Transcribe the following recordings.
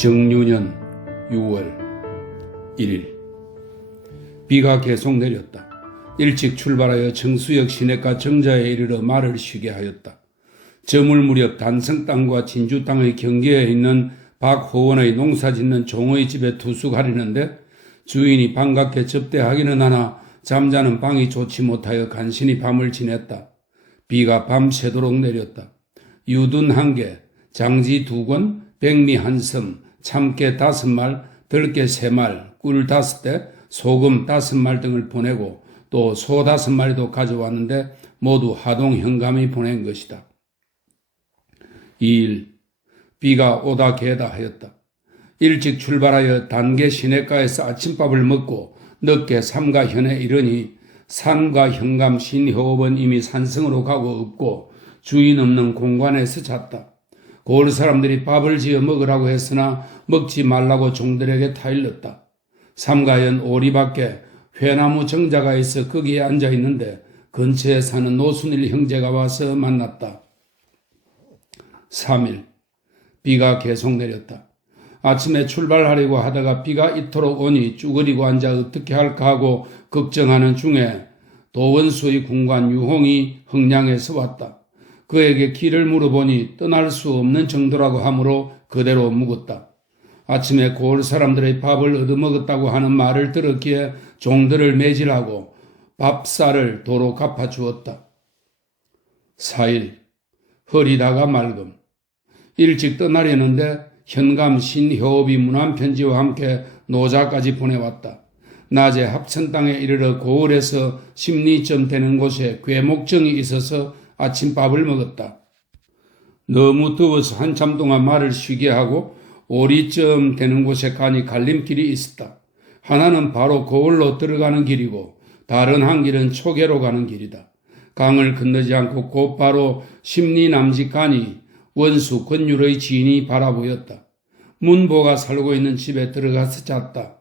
정유년 6월 1일. 비가 계속 내렸다. 일찍 출발하여 청수역 시내가 정자에 이르러 말을 쉬게 하였다. 저물 무렵 단성 땅과 진주 땅의 경계에 있는 박호원의 농사짓는 종의 집에 투숙하려는데 주인이 반갑게 접대하기는 하나 잠자는 방이 좋지 못하여 간신히 밤을 지냈다. 비가 밤새도록 내렸다. 유둔 1개, 장지 2권, 백미 1섬, 참깨 5말, 들깨 3말, 꿀 5대, 소금 5말 등을 보내고 또 소 5마리도 가져왔는데 모두 하동 현감이 보낸 것이다. 2일, 비가 오다 개다 하였다. 일찍 출발하여 단계 시내가에서 아침밥을 먹고 늦게 삼가현에 이르니 산과 현감 신효업은 이미 산성으로 가고 없고 주인 없는 공관에서 잤다. 고을 사람들이 밥을 지어 먹으라고 했으나 먹지 말라고 종들에게 타일렀다. 삼가현 오리밖에 회나무 정자가 있어 거기에 앉아 있는데 근처에 사는 노순일 형제가 와서 만났다. 3일, 비가 계속 내렸다. 아침에 출발하려고 하다가 비가 이토록 오니 쭈그리고 앉아 어떻게 할까 하고 걱정하는 중에 도원수의 군관 유홍이 흥량에서 왔다. 그에게 길을 물어보니 떠날 수 없는 정도라고 하므로 그대로 묵었다. 아침에 고을 사람들의 밥을 얻어먹었다고 하는 말을 들었기에 종들을 매질하고 밥쌀을 도로 갚아주었다. 4일, 흐리다가 맑음. 일찍 떠나려는데 현감 신효업이 문안편지와 함께 노자까지 보내왔다. 낮에 합천 땅에 이르러 고을에서 심리점 되는 곳에 괴목정이 있어서 아침밥을 먹었다. 너무 더워서 한참 동안 말을 쉬게 하고 오리점 되는 곳에 가니 갈림길이 있었다. 하나는 바로 고을로 들어가는 길이고 다른 한 길은 초계로 가는 길이다. 강을 건너지 않고 곧바로 심리남집 가니 원수 권율의 지인이 바라보였다. 문보가 살고 있는 집에 들어가서 잤다.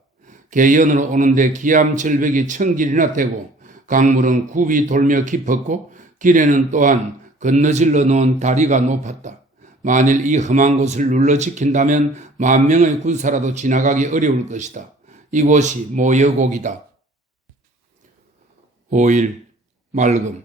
개연으로 오는데 기암 절벽이 1000길이나 되고 강물은 굽이 돌며 깊었고 길에는 또한 건너질러 놓은 다리가 높았다. 만일 이 험한 곳을 눌러 지킨다면 10,000명의 군사라도 지나가기 어려울 것이다. 이곳이 모여곡이다. 5일, 맑음.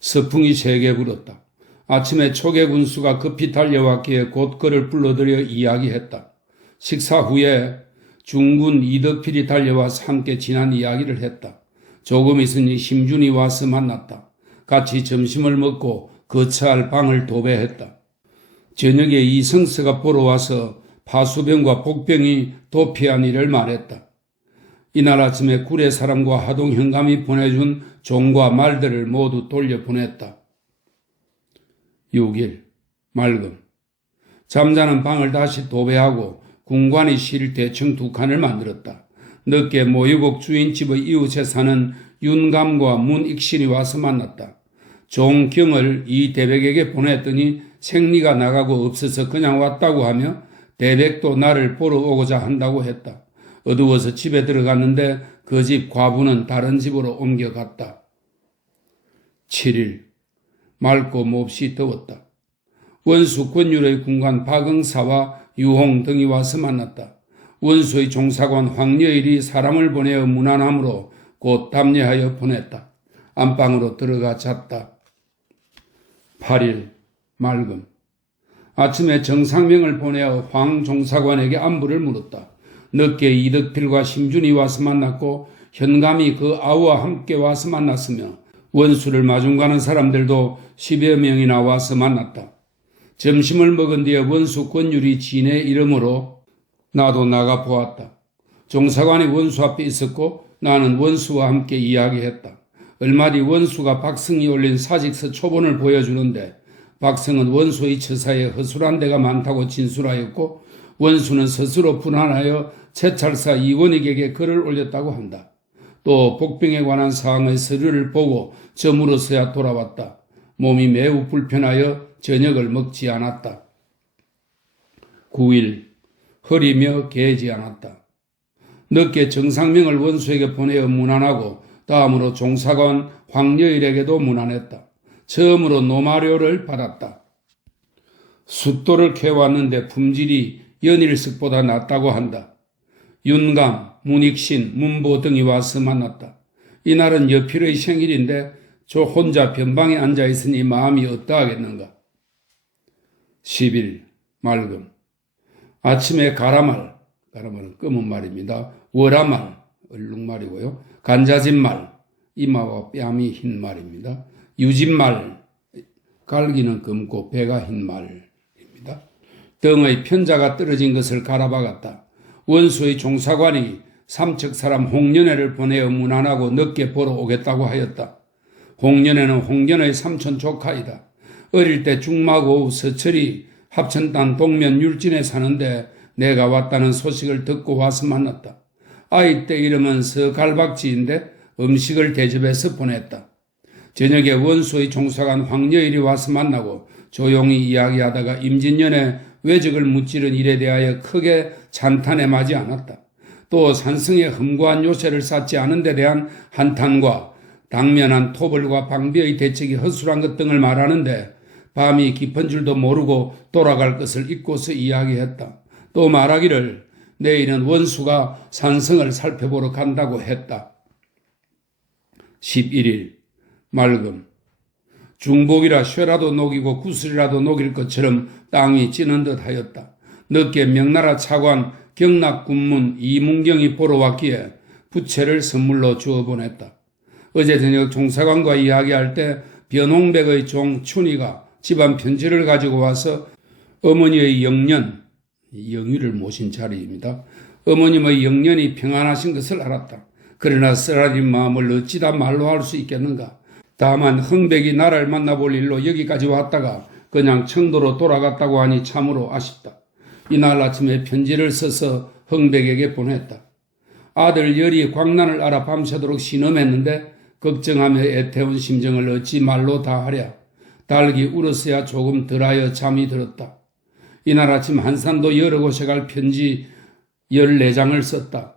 서풍이 세게 불었다. 아침에 초계 군수가 급히 달려왔기에 곧 그를 불러들여 이야기했다. 식사 후에 중군 이덕필이 달려와서 함께 지난 이야기를 했다. 조금 있으니 심준이 와서 만났다. 같이 점심을 먹고 거처할 방을 도배했다. 저녁에 이성서가 보러 와서 파수병과 복병이 도피한 일을 말했다. 이날 아침에 구례 사람과 하동 현감이 보내준 종과 말들을 모두 돌려보냈다. 6일, 맑음. 잠자는 방을 다시 도배하고 군관이 실 대청 2칸을 만들었다. 늦게 모유곡 주인집의 이웃에 사는 윤감과 문익신이 와서 만났다. 종경을 이 대백에게 보냈더니 생리가 나가고 없어서 그냥 왔다고 하며 대백도 나를 보러 오고자 한다고 했다. 어두워서 집에 들어갔는데 그 집 과부는 다른 집으로 옮겨갔다. 7일, 맑고 몹시 더웠다. 원수 권율의 군관 박응사와 유홍 등이 와서 만났다. 원수의 종사관 황여일이 사람을 보내어 문안함으로 곧 답례하여 보냈다. 안방으로 들어가 잤다. 8일, 맑음. 아침에 정상명을 보내어 황 종사관에게 안부를 물었다. 늦게 이덕필과 심준이 와서 만났고 현감이 그 아우와 함께 와서 만났으며 원수를 마중 가는 사람들도 10여 명이나 와서 만났다. 점심을 먹은 뒤에 원수 권율이 진의 이름으로 나도 나가 보았다. 종사관이 원수 앞에 있었고 나는 원수와 함께 이야기했다. 얼마 뒤 원수가 박승이 올린 사직서 초본을 보여주는데 박승은 원수의 처사에 허술한 데가 많다고 진술하였고 원수는 스스로 분한하여 채찰사 이원익에게 글을 올렸다고 한다. 또 복병에 관한 사항의 서류를 보고 저물어서야 돌아왔다. 몸이 매우 불편하여 저녁을 먹지 않았다. 9일, 흐리며 개지 않았다. 늦게 정상명을 원수에게 보내어 문안하고 다음으로 종사관 황여일에게도 문안했다. 처음으로 노마료를 받았다. 숫돌을 캐왔는데 품질이 연일석보다 낫다고 한다. 윤감, 문익신, 문보 등이 와서 만났다. 이날은 여필의 생일인데 저 혼자 변방에 앉아있으니 마음이 어떠하겠는가. 10일 맑음. 아침에 가라말, 가라말은 검은 말입니다. 월화말, 얼룩말이고요. 간자진말, 이마와 뺨이 흰 말입니다. 유진말, 갈기는 검고 배가 흰 말입니다. 등의 편자가 떨어진 것을 갈아박았다. 원수의 종사관이 삼척 사람 홍련회를 보내어 문안하고 늦게 보러 오겠다고 하였다. 홍련회는 홍련의 삼촌 조카이다. 어릴 때 중마고 서철이 합천 땅 동면 율진에 사는데 내가 왔다는 소식을 듣고 와서 만났다. 아이 때 이름은 서갈박지인데 음식을 대접해서 보냈다. 저녁에 원수의 종사관 황여일이 와서 만나고 조용히 이야기하다가 임진년에 외적을 무찌른 일에 대하여 크게 찬탄에 마지 않았다. 또 산성에 흠고한 요새를 쌓지 않은 데 대한 한탄과 당면한 토벌과 방비의 대책이 허술한 것 등을 말하는데 밤이 깊은 줄도 모르고 돌아갈 것을 잊고서 이야기했다. 또 말하기를 내일은 원수가 산성을 살펴보러 간다고 했다. 11일 맑음. 중복이라 쇠라도 녹이고 구슬이라도 녹일 것처럼 땅이 찌는 듯 하였다. 늦게 명나라 차관 경락군문 이문경이 보러 왔기에 부채를 선물로 주어 보냈다. 어제 저녁 종사관과 이야기할 때 변홍백의 종 춘희가 집안 편지를 가지고 와서 어머니의 영년, 영유를 모신 자리입니다. 어머님의 영년이 평안하신 것을 알았다. 그러나 쓰라린 마음을 어찌다 말로 할 수 있겠는가. 다만 흥백이 나를 만나볼 일로 여기까지 왔다가 그냥 청도로 돌아갔다고 하니 참으로 아쉽다. 이날 아침에 편지를 써서 흥백에게 보냈다. 아들 열이 광난을 알아 밤새도록 신음했는데 걱정하며 애태운 심정을 어찌 말로 다 하랴. 달기 울었어야 조금 덜하여 잠이 들었다. 이날 아침 한산도 여러 곳에 갈 편지 14장을 썼다.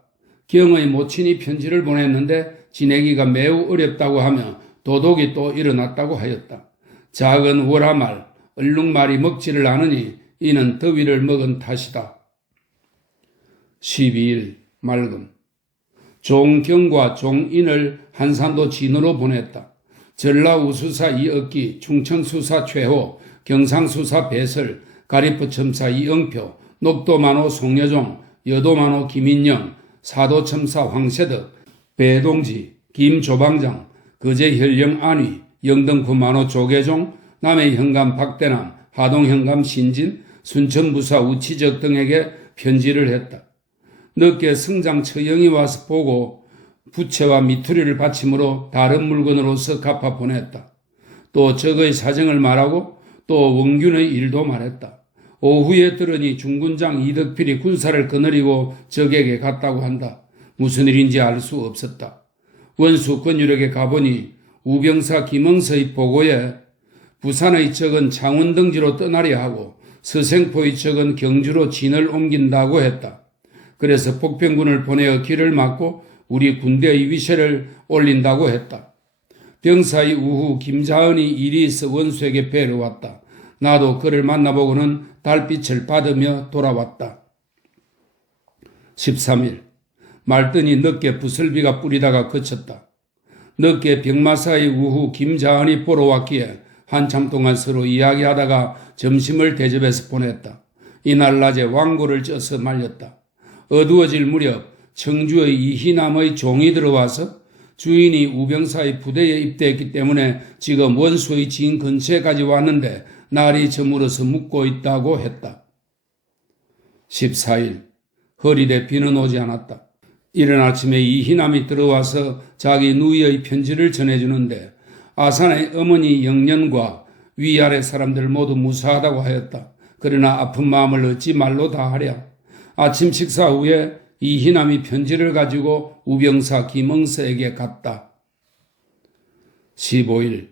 경의 모친이 편지를 보냈는데 지내기가 매우 어렵다고 하며 도둑이 또 일어났다고 하였다. 작은 월화말, 얼룩말이 먹지를 않으니 이는 더위를 먹은 탓이다. 12일 맑음. 종경과 종인을 한산도 진으로 보냈다. 전라우수사 이억기, 충청수사 최호, 경상수사 배설, 가리포첨사 이영표, 녹도만호 송여종, 여도만호 김인영, 사도첨사 황세덕, 배동지, 김조방장, 거제현령 안위, 영등포만호 조계종, 남해현감 박대남, 하동현감 신진, 순천부사 우치적 등에게 편지를 했다. 늦게 성장 처형이 와서 보고 부채와 미투리를 바침으로 다른 물건으로서 갚아 보냈다. 또 적의 사정을 말하고 또 원균의 일도 말했다. 오후에 들으니 중군장 이덕필이 군사를 거느리고 적에게 갔다고 한다. 무슨 일인지 알 수 없었다. 원수 권유력에 가보니 우병사 김응서의 보고에 부산의 적은 창원등지로 떠나려 하고 서생포의 적은 경주로 진을 옮긴다고 했다. 그래서 복병군을 보내어 길을 막고 우리 군대의 위세를 올린다고 했다. 병사의 우후 김자은이 일이 있어 원수에게 뵈러 왔다. 나도 그를 만나보고는 달빛을 받으며 돌아왔다. 13일 말더니 늦게 부슬비가 뿌리다가 그쳤다. 늦게 병마사의 우후 김자은이 보러 왔기에 한참 동안 서로 이야기하다가 점심을 대접해서 보냈다. 이날 낮에 왕고를 쪄서 말렸다. 어두워질 무렵 청주의 이희남의 종이 들어와서 주인이 우병사의 부대에 입대했기 때문에 지금 원수의 진 근처에까지 왔는데 날이 저물어서 묵고 있다고 했다. 14일 허리대 비는 오지 않았다. 이른 아침에 이희남이 들어와서 자기 누이의 편지를 전해주는데 아산의 어머니 영년과 위아래 사람들 모두 무사하다고 하였다. 그러나 아픈 마음을 어찌 말로 다 하랴. 아침 식사 후에 이희남이 편지를 가지고 우병사 김응서에게 갔다. 15일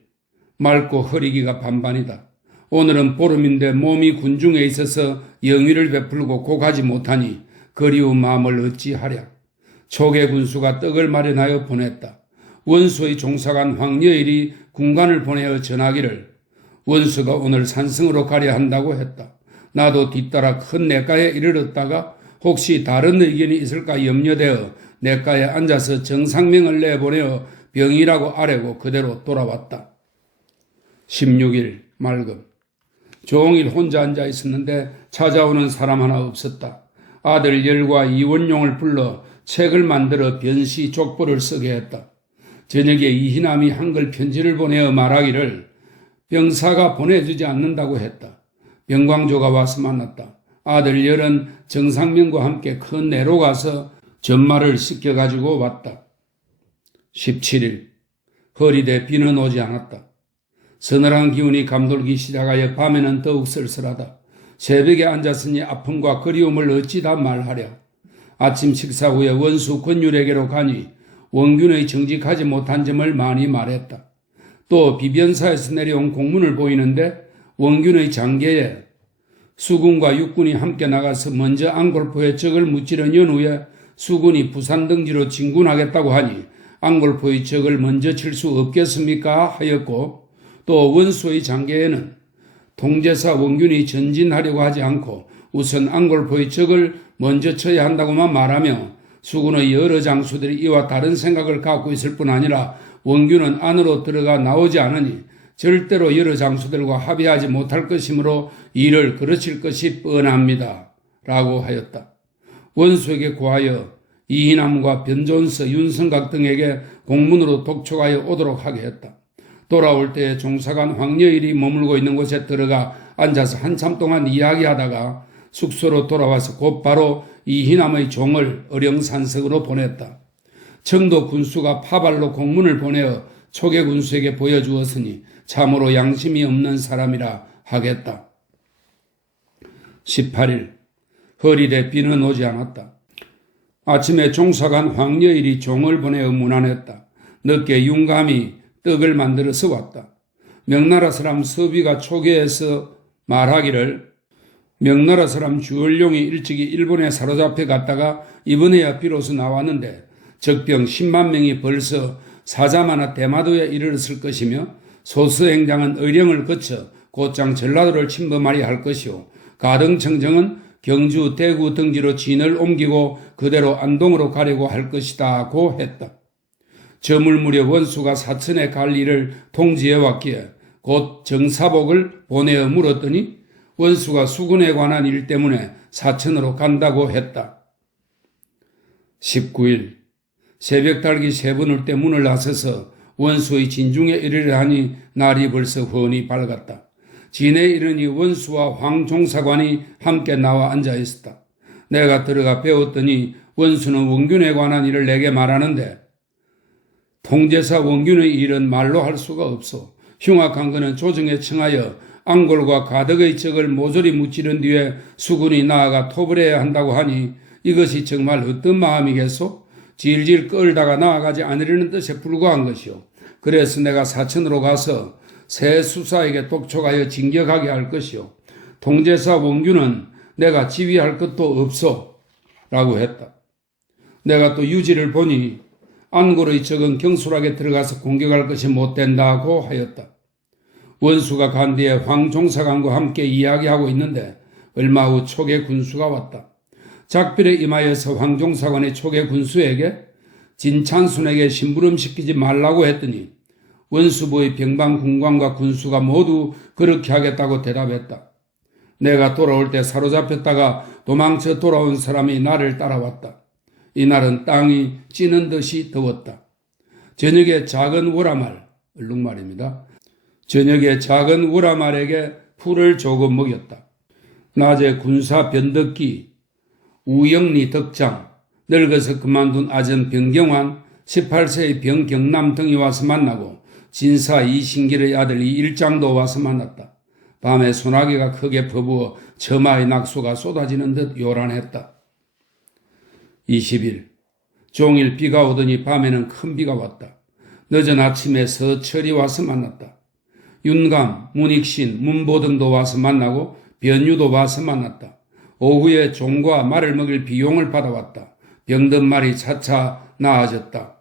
맑고 흐리기가 반반이다. 오늘은 보름인데 몸이 군중에 있어서 영위를 베풀고 고가지 못하니 그리운 마음을 어찌하랴. 초계 군수가 떡을 마련하여 보냈다. 원수의 종사관 황여일이 군관을 보내어 전하기를 원수가 오늘 산성으로 가려 한다고 했다. 나도 뒤따라 큰 냇가에 이르렀다가 혹시 다른 의견이 있을까 염려되어 냇가에 앉아서 정상명을 내보내어 병이라고 아뢰고 그대로 돌아왔다. 16일 맑음. 종일 혼자 앉아 있었는데 찾아오는 사람 하나 없었다. 아들 열과 이원용을 불러 책을 만들어 변시 족보를 쓰게 했다. 저녁에 이희남이 한글 편지를 보내어 말하기를 병사가 보내주지 않는다고 했다. 병광조가 와서 만났다. 아들 열은 정상명과 함께 큰 내로 가서 전말을 씻겨가지고 왔다. 17일 허리대 비는 오지 않았다. 서늘한 기운이 감돌기 시작하여 밤에는 더욱 쓸쓸하다. 새벽에 앉았으니 아픔과 그리움을 어찌다 말하랴. 아침 식사 후에 원수 권율에게로 가니 원균의 정직하지 못한 점을 많이 말했다. 또 비변사에서 내려온 공문을 보이는데 원균의 장계에 수군과 육군이 함께 나가서 먼저 앙골포에 적을 무찌른 연후에 수군이 부산 등지로 진군하겠다고 하니 앙골포의 적을 먼저 칠 수 없겠습니까? 하였고 또 원수의 장계에는 통제사 원균이 전진하려고 하지 않고 우선 앙골포의 적을 먼저 쳐야 한다고만 말하며 수군의 여러 장수들이 이와 다른 생각을 갖고 있을 뿐 아니라 원균은 안으로 들어가 나오지 않으니 절대로 여러 장수들과 합의하지 못할 것이므로 이를 그르칠 것이 뻔합니다. 라고 하였다. 원수에게 고하여 이희남과 변존서, 윤성각 등에게 공문으로 독촉하여 오도록 하게 했다. 돌아올 때에 종사관 황여일이 머물고 있는 곳에 들어가 앉아서 한참 동안 이야기하다가 숙소로 돌아와서 곧바로 이희남의 종을 어령산석으로 보냈다. 청도 군수가 파발로 공문을 보내어 초계 군수에게 보여주었으니 참으로 양심이 없는 사람이라 하겠다. 18일 허리대 비는 오지 않았다. 아침에 종사관 황여일이 종을 보내어 문안했다. 늦게 윤감이 떡을 만들어서 왔다. 명나라 사람 서비가 초계에서 말하기를 명나라 사람 주얼룡이 일찍이 일본에 사로잡혀 갔다가 이번에야 비로소 나왔는데 적병 10만 명이 벌써 사자마나 대마도에 이르렀을 것이며 소서행장은 의령을 거쳐 곧장 전라도를 침범하려 할 것이요 가등청정은 경주, 대구 등지로 진을 옮기고 그대로 안동으로 가려고 할 것이다고 했다. 저물 무렵 원수가 사천에 갈 일을 통지해 왔기에 곧 정사복을 보내어 물었더니 원수가 수군에 관한 일 때문에 사천으로 간다고 했다. 19일 새벽 달기 3번을 때 문을 나서서 원수의 진중에 이르려 하니 날이 벌써 훤히 밝았다. 진에 이르니 원수와 황종사관이 함께 나와 앉아 있었다. 내가 들어가 배웠더니 원수는 원균에 관한 일을 내게 말하는데 통제사 원균의 일은 말로 할 수가 없어. 흉악한 것은 조정에 청하여 앙골과 가덕의 적을 모조리 무찌른 뒤에 수군이 나아가 토벌해야 한다고 하니 이것이 정말 어떤 마음이겠소? 질질 끌다가 나아가지 않으려는 뜻에 불과한 것이요. 그래서 내가 사천으로 가서 새 수사에게 독촉하여 징격하게 할 것이요. 통제사 원균은 내가 지휘할 것도 없어. 라고 했다. 내가 또 유지를 보니 안골의 적은 경솔하게 들어가서 공격할 것이 못된다고 하였다. 원수가 간 뒤에 황종사관과 함께 이야기하고 있는데 얼마 후 초계 군수가 왔다. 작별에 임하여서 황종사관의 초계 군수에게 진찬순에게 심부름시키지 말라고 했더니 원수부의 병방군관과 군수가 모두 그렇게 하겠다고 대답했다. 내가 돌아올 때 사로잡혔다가 도망쳐 돌아온 사람이 나를 따라왔다. 이날은 땅이 찌는 듯이 더웠다. 저녁에 작은 우라말, 얼룩말입니다. 저녁에 작은 우라말에게 풀을 조금 먹였다. 낮에 군사 변덕기, 우영리 덕장, 늙어서 그만둔 아전 병경환, 18세의 병경남 등이 와서 만나고 진사 이신길의 아들 이일장도 와서 만났다. 밤에 소나기가 크게 퍼부어 처마의 낙수가 쏟아지는 듯 요란했다. 20일 종일 비가 오더니 밤에는 큰 비가 왔다. 늦은 아침에 서철이 와서 만났다. 윤감, 문익신, 문보 등도 와서 만나고 변유도 와서 만났다. 오후에 종과 말을 먹일 비용을 받아왔다. 병든 말이 차차 나아졌다.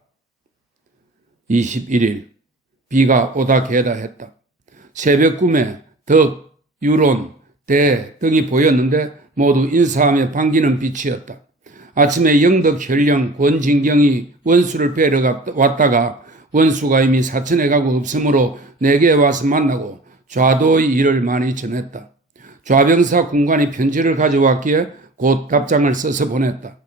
21일 비가 오다 개다 했다. 새벽 꿈에 덕, 유론, 대 등이 보였는데 모두 인사하며 반기는 빛이었다. 아침에 영덕 현령 권진경이 원수를 뵈러 왔다가 원수가 이미 사천에 가고 없으므로 내게 와서 만나고 좌도의 일을 많이 전했다. 좌병사 군관이 편지를 가져왔기에 곧 답장을 써서 보냈다.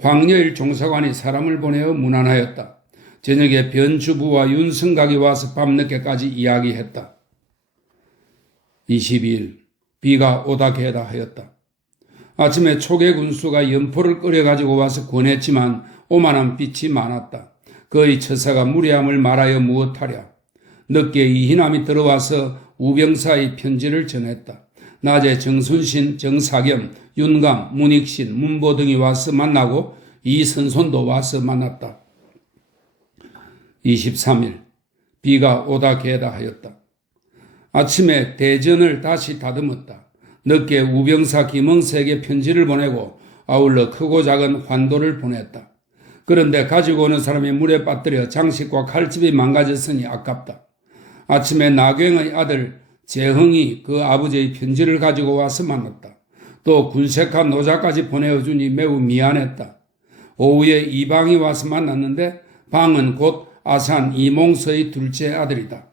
황여일 종사관이 사람을 보내어 문안하였다. 저녁에 변주부와 윤성각이 와서 밤늦게까지 이야기했다. 22일 비가 오다 개다 하였다. 아침에 초계 군수가 연포를 끓여가지고 와서 권했지만 오만한 빛이 많았다. 그의 처사가 무례함을 말하여 무엇하랴. 늦게 이희남이 들어와서 우병사의 편지를 전했다. 낮에 정순신, 정사겸, 윤감, 문익신, 문보 등이 와서 만나고 이선손도 와서 만났다. 23일 비가 오다 개다 하였다. 아침에 대전을 다시 다듬었다. 늦게 우병사 김응세에게 편지를 보내고 아울러 크고 작은 환도를 보냈다. 그런데 가지고 오는 사람이 물에 빠뜨려 장식과 칼집이 망가졌으니 아깝다. 아침에 나경의 아들 재흥이 그 아버지의 편지를 가지고 와서 만났다. 또 군색한 노자까지 보내어주니 매우 미안했다. 오후에 이방이 와서 만났는데 방은 곧 아산 이몽서의 둘째 아들이다.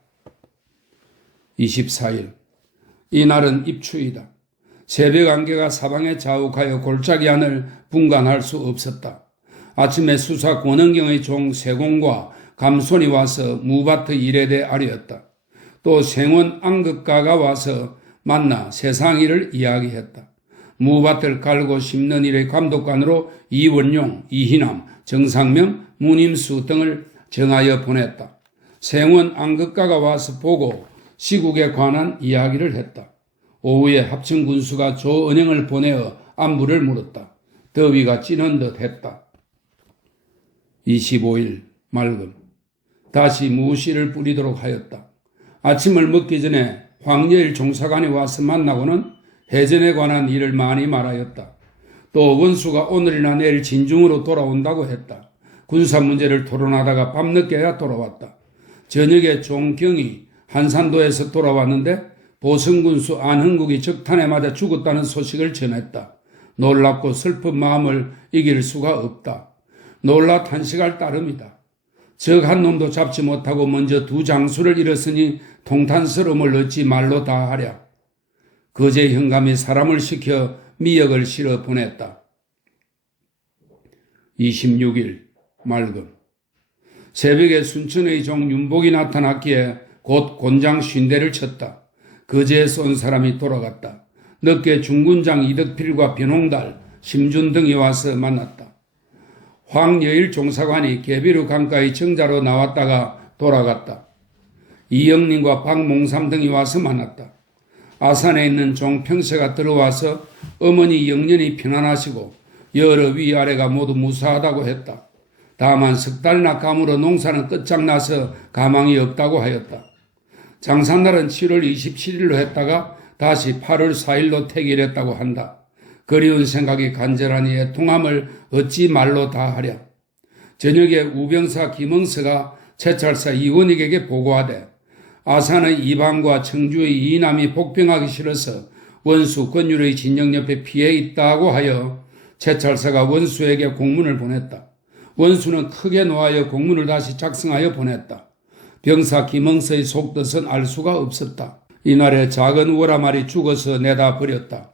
24일 이날은 입추이다. 새벽 안개가 사방에 자욱하여 골짜기 안을 분간할 수 없었다. 아침에 수사 권은경의 종 세공과 감손이 와서 무밭의 일에 대해 아뢰었다. 또 생원 안극가가 와서 만나 세상 일을 이야기했다. 무밭을 갈고 심는 일의 감독관으로 이원용, 이희남, 정상명, 문임수 등을 정하여 보냈다. 생원 안극가가 와서 보고 시국에 관한 이야기를 했다. 오후에 합천 군수가 조은행을 보내어 안부를 물었다. 더위가 찌는 듯 했다. 25일 맑음 다시 무씨를 뿌리도록 하였다. 아침을 먹기 전에 황여일 종사관이 와서 만나고는 해전에 관한 일을 많이 말하였다. 또 원수가 오늘이나 내일 진중으로 돌아온다고 했다. 군사 문제를 토론하다가 밤늦게야 돌아왔다. 저녁에 종경이 한산도에서 돌아왔는데 보성군수 안흥국이 적탄에 맞아 죽었다는 소식을 전했다. 놀랍고 슬픈 마음을 이길 수가 없다. 놀라 탄식할 따름이다. 적 한 놈도 잡지 못하고 먼저 두 장수를 잃었으니 통탄스러움을 어찌 말로 다 하랴. 거제 현감이 사람을 시켜 미역을 실어 보냈다. 26일 맑음 새벽에 순천의 종 윤복이 나타났기에 곧 곤장 쉰대를 쳤다. 거제에서 온 사람이 돌아갔다. 늦게 중군장 이덕필과 변홍달, 심준 등이 와서 만났다. 황여일 종사관이 개비루 강가의 정자로 나왔다가 돌아갔다. 이영림과 박몽삼 등이 와서 만났다. 아산에 있는 종평세가 들어와서 어머니 영년이 평안하시고 여러 위아래가 모두 무사하다고 했다. 다만 석 달이나 감으로 농사는 끝장나서 가망이 없다고 하였다. 장사날은 7월 27일로 했다가 다시 8월 4일로 택일했다고 한다. 그리운 생각이 간절하니 애통함을 어찌 말로 다 하랴. 저녁에 우병사 김응서가 채찰사 이원익에게 보고하되 아산의 이방과 청주의 이남이 복병하기 싫어서 원수 권율의 진영 옆에 피해 있다고 하여 채찰사가 원수에게 공문을 보냈다. 원수는 크게 노하여 공문을 다시 작성하여 보냈다. 병사 김응서의 속뜻은 알 수가 없었다. 이날에 작은 월화말이 죽어서 내다 버렸다.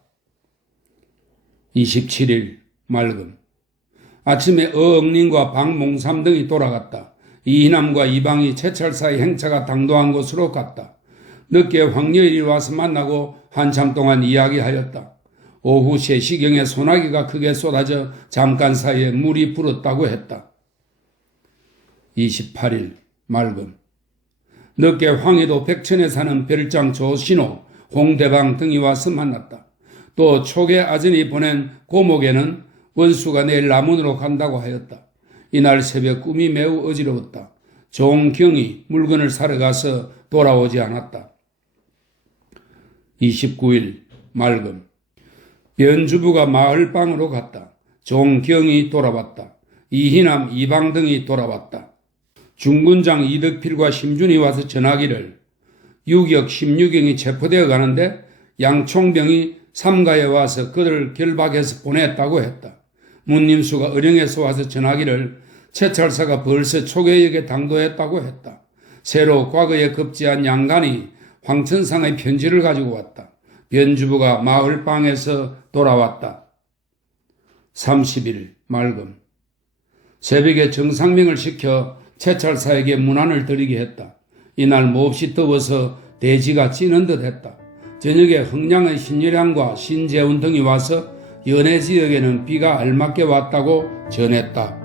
27일 맑음 아침에 어흥린과 박몽삼 등이 돌아갔다. 이희남과 이방이 채찰사의 행차가 당도한 곳으로 갔다. 늦게 황여일이 와서 만나고 한참 동안 이야기하였다. 오후 3시경에 소나기가 크게 쏟아져 잠깐 사이에 물이 불었다고 했다. 28일 맑음 늦게 황해도 백천에 사는 별장 조신호, 홍대방 등이 와서 만났다. 또 초계 아전이 보낸 고목에는 원수가 내일 남원으로 간다고 하였다. 이날 새벽 꿈이 매우 어지러웠다. 종경이 물건을 사러 가서 돌아오지 않았다. 29일 맑음 변주부가 마을방으로 갔다. 종경이 돌아왔다. 이희남, 이방 등이 돌아왔다. 중군장 이덕필과 심준이 와서 전하기를 유격 16경이 체포되어 가는데 양총병이 삼가에 와서 그들을 결박해서 보냈다고 했다. 문님수가 의령에서 와서 전하기를 채찰사가 벌써 초계역에 당도했다고 했다. 새로 과거에 급제한 양간이 황천상의 편지를 가지고 왔다. 변주부가 마을방에서 돌아왔다. 30일 맑음. 새벽에 정상명을 시켜 채찰사에게 문안을 드리게 했다. 이날 몹시 더워서 대지가 찌는 듯 했다. 저녁에 흥량의 신여량과 신재운 등이 와서 연해 지역에는 비가 알맞게 왔다고 전했다.